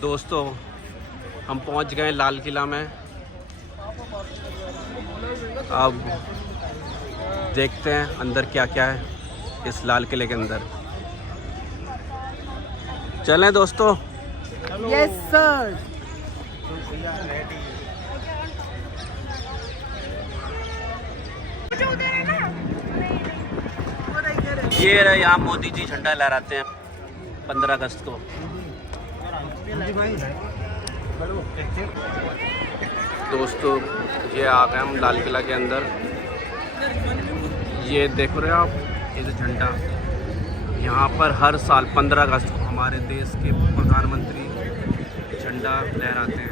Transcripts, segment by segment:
दोस्तों हम पहुंच गए लाल किला में। अब देखते हैं अंदर क्या क्या है इस लाल किले के अंदर। चलें दोस्तों। Yes sir. ये रहे, यहाँ मोदी जी झंडा लहराते हैं 15 अगस्त को। दोस्तों ये आ गए हम लाल किला के अंदर। ये देख रहे हो आप, ये झंडा यहाँ पर हर साल 15 अगस्त को हमारे देश के प्रधानमंत्री झंडा लहराते हैं।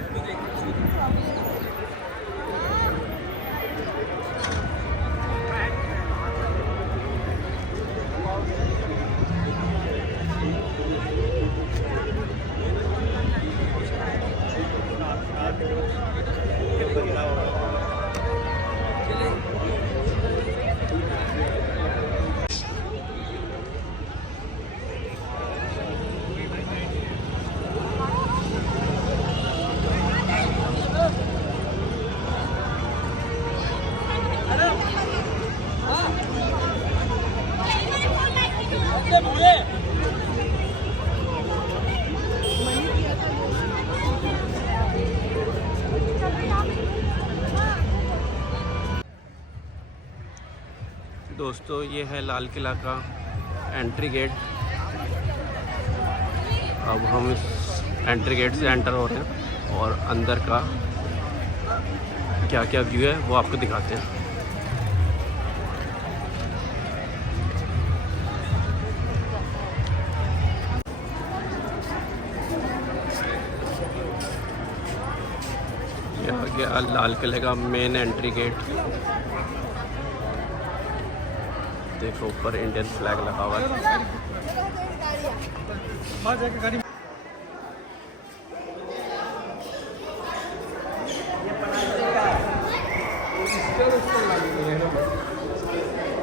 दोस्तों ये है लाल किला का एंट्री गेट। अब हम इस एंट्री गेट से एंटर हो रहे हैं और अंदर का क्या क्या व्यू है वो आपको दिखाते हैं। ये आ गया लाल किले का मेन एंट्री गेट। देखो ऊपर इंडियन फ्लैग लगा हुआ है।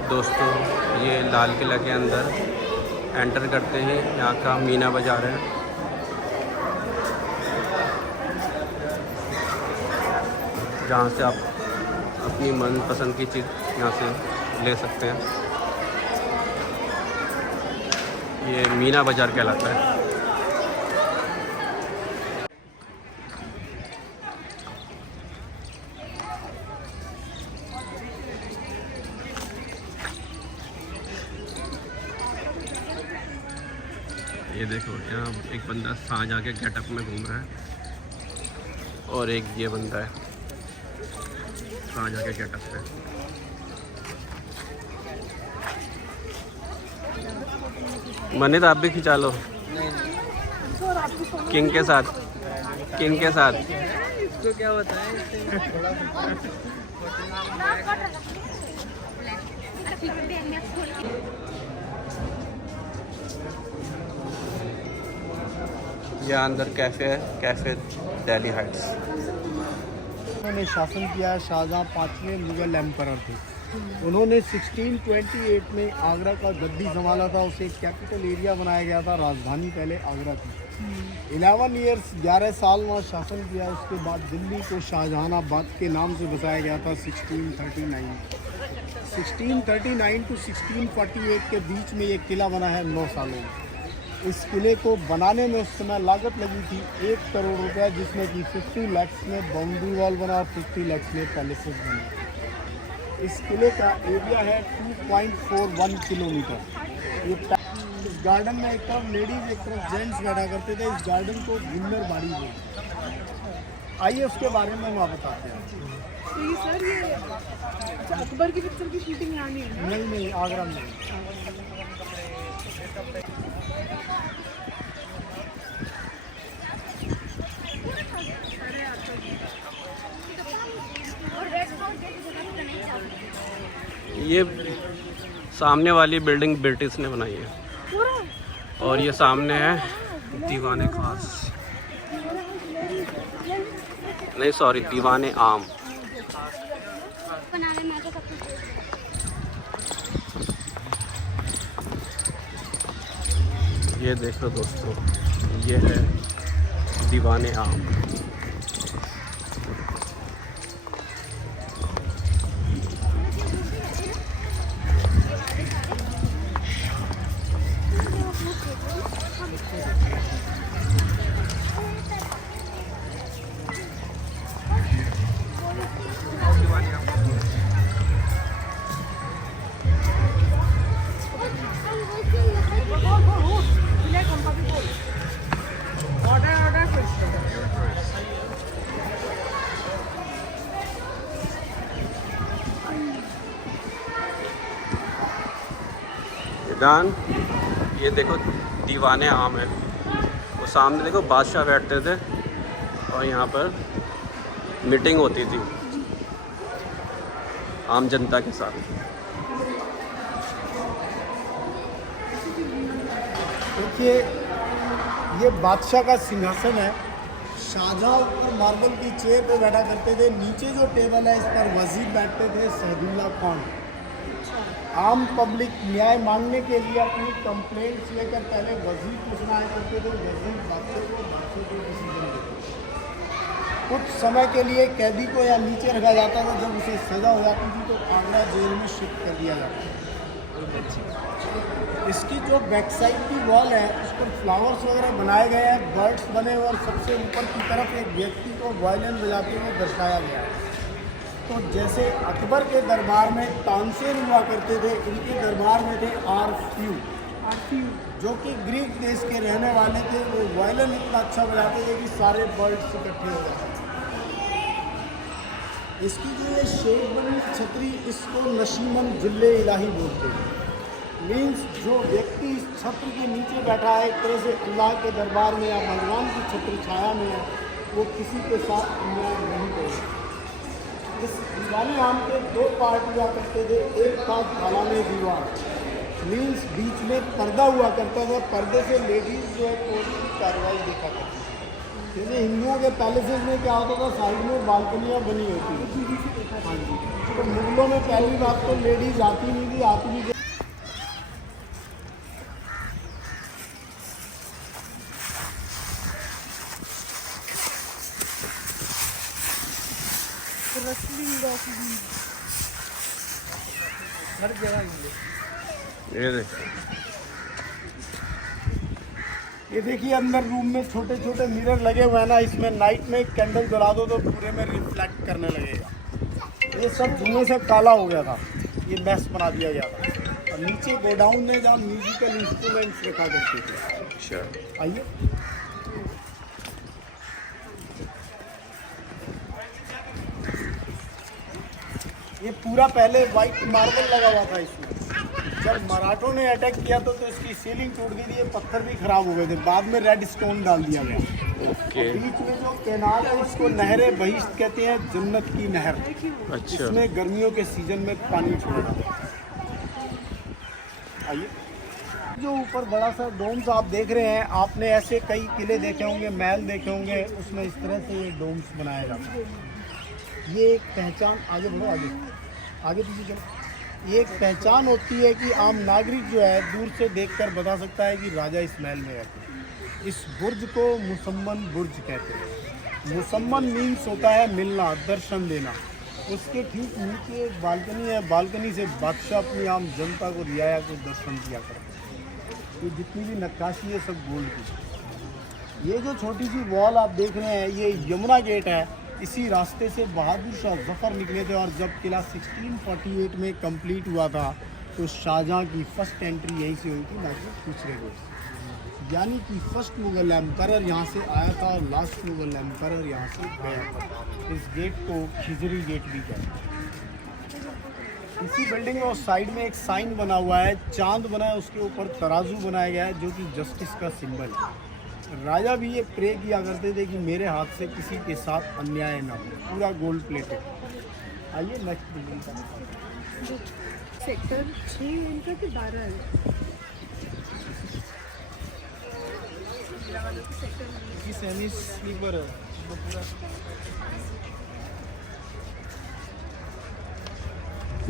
दोस्तों ये लाल किला के अंदर एंटर करते ही यहाँ का मीना बाजार है। जहाँ से आप अपनी मनपसंद की चीज़ यहाँ से ले सकते हैं। ये मीना बाजार कहलाता है। ये देखो यहाँ एक बंदा साँझ आके गेटअप में घूम रहा है और एक ये बंदा है साँझ आके गेटअप पे। मनी तो आप भी खिंचा लो किंग के साथ, किंग के साथ। इसको क्या बताएं? यहाँ अंदर कैफ़े है, कैफ़े दिल्ली हाइट्स। उन्होंने शासन किया। शाहजहाँ 5वें मुगल एम्परर थे। उन्होंने 1628 में आगरा का गद्दी संभाला था। उसे कैपिटल एरिया बनाया गया था। राजधानी पहले आगरा थी। 11 ईयर्स 11 साल वहाँ शासन किया। उसके बाद दिल्ली को शाहजहानाबाद के नाम से बसाया गया था 1639 टू 1648 के बीच में ये किला बना है 9 सालों में। इस किले को बनाने में उस समय लागत लगी थी 1 करोड़ रुपया, जिसमें कि 50 लाख में बाउंड्री वॉल बना और 50 लाख में पैलेसेस बने। इस किले का एरिया है 2.41 किलोमीटर। ये इस गार्डन में एक तरफ लेडीज एक तरफ जेंट्स बैठा करते थे। इस गार्डन को घूमर बाड़ी बोलते हैं। आइए उसके बारे में हम बताते हैं। तो ये सर ये अच्छा अकबर की पिक्चर की शूटिंग यहाँ नहीं है? नहीं आगरा में। ये सामने वाली बिल्डिंग ब्रिटिश ने बनाई है और ये सामने है दीवाने खास, नहीं सॉरी दीवाने आम। ये देखो दोस्तों, ये है दीवाने आम। दान ये देखो दीवाने आम है। वो सामने देखो बादशाह बैठते थे और यहाँ पर मीटिंग होती थी आम जनता के साथ। देखिए ये बादशाह का सिंहासन है। शाहजहाँ ऊपर मार्बल की चेयर पे बैठा करते थे। नीचे जो टेबल है इस पर वजीर बैठते थे शहदुल्ला खान। आम पब्लिक न्याय मांगने के लिए अपनी कंप्लेंट्स लेकर पहले वजीर को सुनाया करते थे। वजीर बादशाह को डिसीजन देते। कुछ समय के लिए कैदी को या नीचे रखा जाता था। जब उसे सजा हो जाती थी तो आगरा जेल में शिफ्ट कर दिया जाता था। इसकी जो बैक साइड की वॉल है उस पर फ्लावर्स वगैरह बनाए गए हैं, बर्ड्स बने हुए और सबसे ऊपर की तरफ एक व्यक्ति को वायलिन बजाते हुए दर्शाया गया है। तो जैसे अकबर के दरबार में तानसेन हुआ करते थे, इनके दरबार में थे आरफ्यू जो कि ग्रीक देश के रहने वाले थे। वो वायलिन इतना अच्छा बजाते थे कि सारे बर्ड्स इकट्ठे हो जाते थे। इसकी जो ये शेप बनी छतरी, इसको नशीमन जुल्ले इलाही बोलते हैं। मीन्स जो व्यक्ति इस छत्र के नीचे बैठा है एक तरह से अल्लाह के दरबार में या भगवान की छत्र छाया में है, वो किसी के साथ अन्याय नहीं करेगा। इस दीवाने आम के दो पार्ट हुआ करते थे। एक था काला में दीवार, मीन्स बीच में पर्दा हुआ करता था। पर्दे से लेडीज जो है कोर्ट की कार्रवाई देखा करती थी। जैसे हिंदुओं के पैलेसेस में क्या होता था, साइड में बालकनियाँ बनी होती थी। हाँ जी, तो मुगलों में पहली बात तो लेडीज आती नहीं थी, आती भी ये देखिए अंदर रूम में छोटे छोटे मिरर लगे हुए हैं ना, इसमें नाइट में कैंडल जला दो तो पूरे में रिफ्लेक्ट करने लगेगा। ये सब धुएं से काला हो गया था, ये मैस बना दिया गया था। और नीचे गोडाउन में जहाँ म्यूजिकल इंस्ट्रूमेंट्स रखा करते थे। अच्छा आइए, ये पूरा पहले वाइट मार्बल लगा हुआ था इसमें। जब मराठों ने अटैक किया तो इसकी सीलिंग टूट गई थी, ये पत्थर भी खराब हो गए थे। बाद में रेड स्टोन डाल दिया गया। बीच में जो कैनाल है इसको नहरे बहिश्त कहते हैं, जन्नत की नहर। अच्छा। इसमें गर्मियों के सीजन में पानी छोड़ा। आइए, जो ऊपर बड़ा सा डोम्स आप देख रहे हैं, आपने ऐसे कई किले देखे होंगे, महल देखे होंगे, उसमें इस तरह से ये डोम्स बनाया जाता है। ये एक पहचान, आगे बढ़ो, आगे पीछे चलो। ये एक पहचान होती है कि आम नागरिक जो है दूर से देखकर बता सकता है कि राजा इस महल में रहते हैं। इस बुर्ज को मुसम्मन बुर्ज कहते हैं। मुसम्मन मीन्स होता है मिलना, दर्शन देना। उसके ठीक नीचे एक बालकनी है, बालकनी से बादशाह अपनी आम जनता को रियाया को दर्शन किया करते हैं। ये जितनी भी नक्काशी है सब गोल्ड की। ये जो छोटी सी वॉल आप देख रहे हैं, ये यमुना गेट है। इसी रास्ते से बहादुर शाह जफ़र निकले थे और जब किला 1648 में कंप्लीट हुआ था तो शाहजहाँ की फर्स्ट एंट्री यहीं से हुई थी, ना कि दूसरे गेट। यानी कि फर्स्ट मुगल एम्परर यहाँ से आया था और लास्ट मुगल एम्परर यहाँ से गया था। इस गेट को खिजरी गेट भी कहते हैं। इसी बिल्डिंग में उस साइड में एक साइन बना हुआ है, चांद बना है, उसके ऊपर तराजू बनाया गया है जो कि जस्टिस का सिंबल है। राजा भी ये प्रे किया करते थे कि मेरे हाथ से किसी के साथ अन्याय ना हो। पूरा गोल्ड प्लेटेड। आइए नेक्स्ट बिल्डिंग का। सेक्टर 6 इनका कि 12 है? ये सेमी स्लीपर है।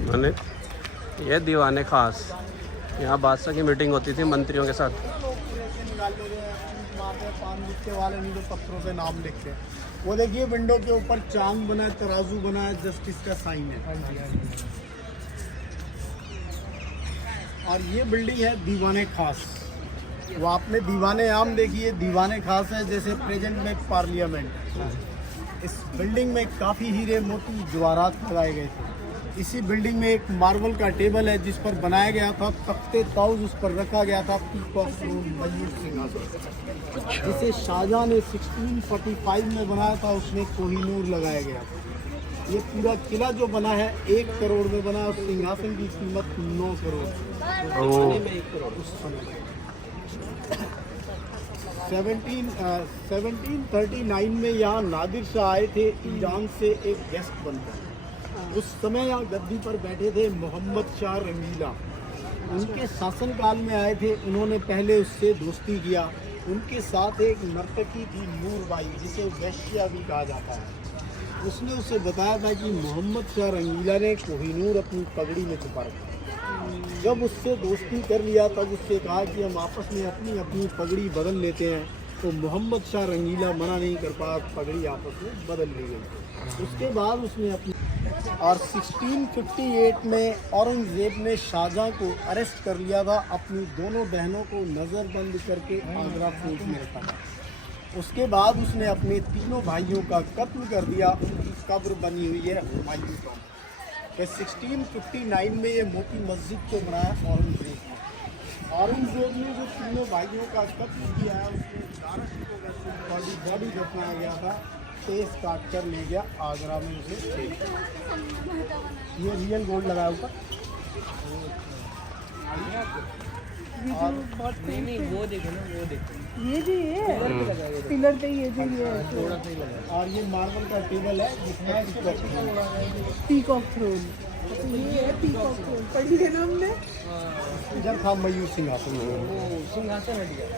माने ये दीवाने खास, यहाँ बादशाह की मीटिंग होती थी मंत्रियों के साथ। निकाल के मारते हैं, पान लिखते वाले नहीं तो पत्थरों पे नाम लिखते हैं। वो देखिए विंडो के ऊपर चांद बना है, तराजू बना है, जस्टिस का साइन है। और ये बिल्डिंग है दीवाने खास। वो आपने दीवाने आम देखी है, दीवाने खास है जैसे प्रेजेंट में पार्लियामेंट। इस बिल्डिंग में काफ़ी हीरे मोती जवाहरात लगाए गए थे। इसी बिल्डिंग में एक मार्बल का टेबल है जिस पर बनाया गया था तख्ते ताउज, उस पर रखा गया था पीकॉक मयूर सिंहासन, जिसे शाहजहां ने 1645 में बनाया था। उसमें कोहिनूर लगाया गया था। ये पूरा किला जो बना है 1 करोड़ में बना, और सिंहासन की कीमत 9 करोड़ उस समय। 1739 में यहाँ नादिर शाह आए थे ईरान से एक गेस्ट बनकर। उस समय यहाँ गद्दी पर बैठे थे मोहम्मद शाह रंगीला। उनके शासनकाल में आए थे। उन्होंने पहले उससे दोस्ती किया। उनके साथ एक नर्तकी थी नूरबाई, जिसे वैश्या भी कहा जाता है। उसने उसे बताया था कि मोहम्मद शाह रंगीला ने कोहिनूर अपनी पगड़ी में छुपा रखा। जब उससे दोस्ती कर लिया तब उससे कहा कि हम आपस में अपनी अपनी पगड़ी बदल लेते हैं। तो मोहम्मद शाह रंगीला मना नहीं कर पाया, पगड़ी आपस में बदल ली गई। उसके बाद उसने अपनी और 1658 में औरंगजेब ने शाहजहां को अरेस्ट कर लिया था। अपनी दोनों बहनों को नज़रबंद करके आगरा फोर्ट में रखा था। उसके बाद उसने अपने तीनों भाइयों का कत्ल कर दिया। उनकी कब्र बनी हुई है हुमायूं टॉम्ब। फिर 1659 में ये मोती मस्जिद को बनाया औरंगजेब ने। औरंगजेब ने जो तीनों भाइयों का कत्ल किया है उसमें बॉडी दफनाया गया था। फेस काट कर ले गया आगरा में उसे। ये रियल गोल्ड लगाया ऊपर। नहीं वो देखो ना, वो देखो ये जी है पिलर पे, ये जो ये थोड़ा सा ही लगा। और ये मार्बल का टेबल है जिसमें पीकॉक थ्रोन। ये है पीकॉक थ्रोन, पढ़ी है ना हमने। इधर था मयूर सिंहासन। सिंहासन हट गया।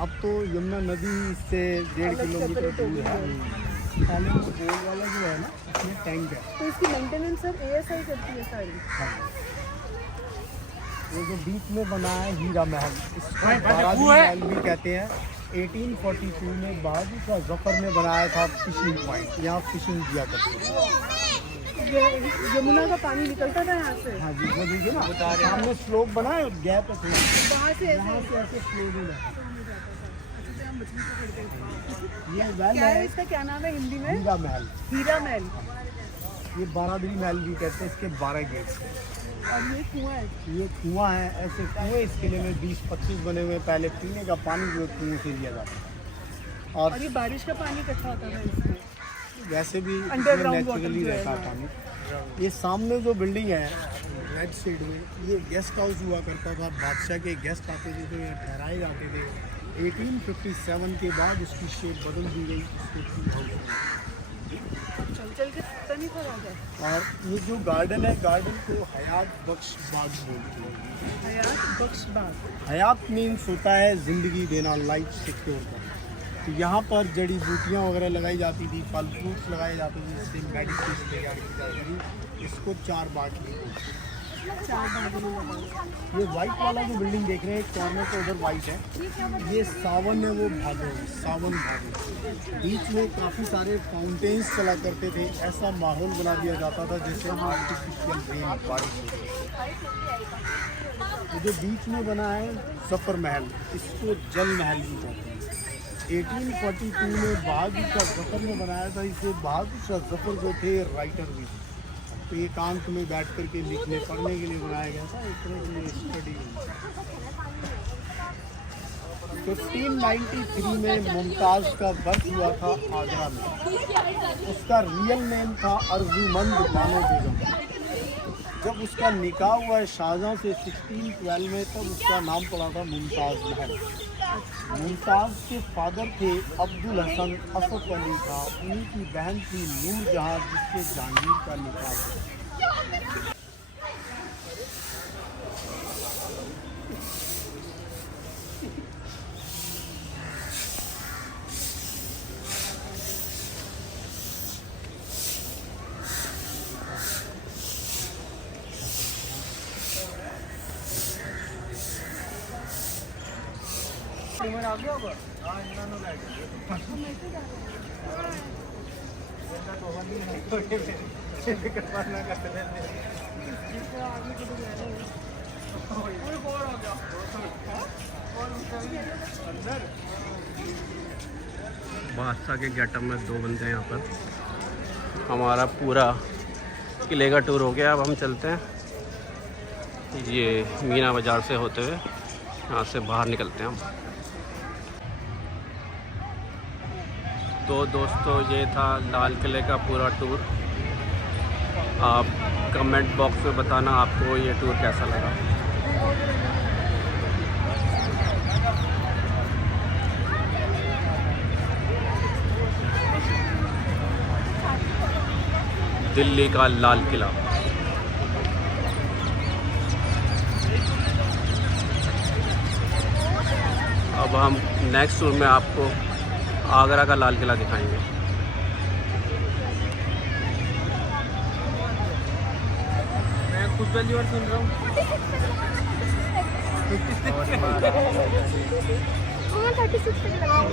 अब तो यमुना नदी से 1.5 किलोमीटर दूर है। पहले वो गोल वाला जो है ना, उसमें टैंक है। तो इसकी मेंटेनेंस सब ASI करती है सारी। वो जो बीच में बना है हीरा महल, इसको बारादी महल भी कहते हैं। 1842 में बहादुर शाह जफर ने बनाया था फिशिंग पॉइंट। यहाँ फिशिंग किया करते थे। यमुना का पानी निकलता था यहाँ से। हाँ जी, वो देखिए ना सामने स्लोप बना है, गैप है, वहाँ से यहाँ से ऐसे फ्लो हो जाता है। ये महल क्या है, है, इसका क्या नाम है हिंदी में? हीरा महल। हीरा महल। ये बारादरी महल भी कहते हैं। इसके 12 गेट हैं। और ये कुआं है। ये कुआं है। ऐसे कुएं इस किले में 20-25 बने हुए। पहले पीने का पानी जो कुएं से लिया जाता है। और ये बारिश का पानी इकट्ठा होता था इसमें। वैसे भी अंडरग्राउंड वाटर नेचुरली जो है रहता है पानी। ये सामने जो बिल्डिंग है राइट साइड में, ये गेस्ट हाउस हुआ करता था। बादशाह के गेस्ट आते थे तो ये ठहराए जाते थे। 1857 के बाद उसकी शेप बदल दी गई। चल चल के पता नहीं था राजा। और ये जो गार्डन है, गार्डन को हयात बख्श बाग बोलते हैं। हयात बख्श बाग। हयात मीन्स होता है ज़िंदगी देना, लाइफ सिक्योर करना। तो यहाँ पर जड़ी बूटियाँ वगैरह लगाई जाती थी, फल फ्रूट्स लगाए जाते थे, जिससे मेडिसिन तैयार की जाती थी। इसको 4 बाग की। 4 बाग में। ये वाइट वाला जो बिल्डिंग देख रहे हैं, कॉर्नर पे उधर वाइट है, ये सावन है। वो भादो, सावन भादो। बीच में काफ़ी सारे फाउंटेन्स चला करते थे। ऐसा माहौल बना दिया जाता था जैसे आर्टिफिशियल रेन बारिश। ये जो बीच में बना है जफर महल, इसको जल महल भी कहते हैं। 1842 में बहादुर शाह जफर ने बनाया था इसे। बहादुर शाह जफर जो थे राइटर भी, तो ये एकांत में बैठ कर के लिखने पढ़ने के लिए बनाया गया था, एक तरह के लिए स्टडी। 1593 में मुमताज़ का बर्थ हुआ था आगरा में। उसका रियल नेम था अर्जुमंद बानो बेगम। जब उसका निकाह हुआ है शाहजहां से 1612 में, तब उसका नाम पड़ा था मुमताज़ महल। मुमताज़ के फादर थे अब्दुल हसन असद अली का, उन्हीं की बहन थी नूर जहां जिससे जहांगीर का निकाह हुआ। आ गया होगा। बादशाह के गेटअप में 2 बंदे हैं यहाँ पर। हमारा पूरा किले का टूर हो गया। अब हम चलते हैं ये मीना बाज़ार से होते हुए, यहाँ से बाहर निकलते हैं हम। तो दोस्तों ये था लाल किले का पूरा टूर। आप कमेंट बॉक्स में बताना आपको ये टूर कैसा लगा। दिल्ली का लाल किला। अब हम नेक्स्ट टूर में आपको आगरा का लाल किला दिखाएंगे। मैं खुद पहली बार सुन रहा हूँ। हाँ 36 तक लगाओ।